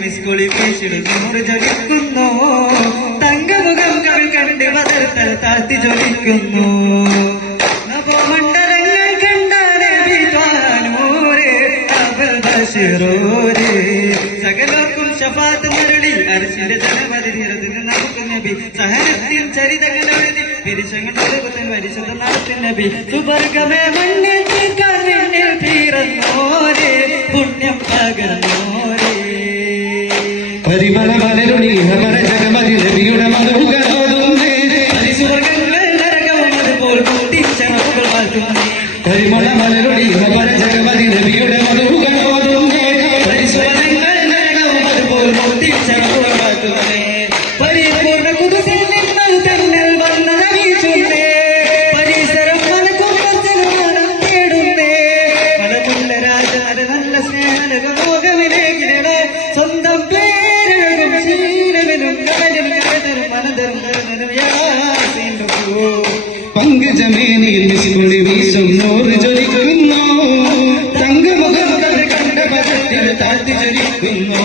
മിസ്കുളി പേശിടുന്നൂറ് ജ്വലിക്കുന്നു, തങ്കമുഖങ്ങൾ കണ്ട് പതർത്തൽ താഴ്ത്തി ജ്വലിക്കുന്നു. നവമണ്ഡലങ്ങൾ കണ്ടാനേ ബഷീറോരേ, സകലർക്കും ശഫാത്ത് മരളി അർശിന്റെ ജനപതിരുന്ന് നമുക്ക് നബി. സഹനത്തിൽ ചരിതങ്ങളെഴുതി പിരിശങ്ങൾ പരിശുദ്ധ നടത്തിൻ നബി. സുവർഗമേ മണ്ണിൽ തീർക്കാൻ നിന്നിൽ തീർന്നോരേ, പുണ്യം പകർന്നോരേ. പരിമള മലരുണി ഹമര ജഗമതി നബിയുടെ മധുകരോതുന്നേ, പരിസുവർഗങ്ങൾ നരകവും അതുപോൽ കൂട്ടിച്ചണവുകൾ വാഴ്ത്തുന്നേ. പരിമള മലരുണി ഹമര ജഗമതി നബിയുടെ മധുകരോതുന്നേ, പരിസുവർഗങ്ങൾ നരകവും അതുപോൽ കൂട്ടിച്ചണവുകൾ വാഴ്ത്തുന്നേ. പരിപൂർണ്ണ കുതുസിൽ നിങ്ങൾ തന്നിൽ വന്ന നവീച്ചുന്നേ, പരിസരം മനക്കും സന്മാനം തേടുന്നേ. മലമുള്ള രാജാര നല്ല സ്നേഹലോകമിലേക്കിടേ, സ്വന്തം പേരഴകും ശീലവിനും കവലും കടലും മനധർമ്മനും യാസീനും പങ്കജമേനിയിൽ മിസ്കുളി വീശും നൂറ് ജ്വലിക്കുന്നു, തങ്കമുഖം കണ്ട പദത്തിൽ താഴ്ത്തി ജ്വലിക്കുന്നു.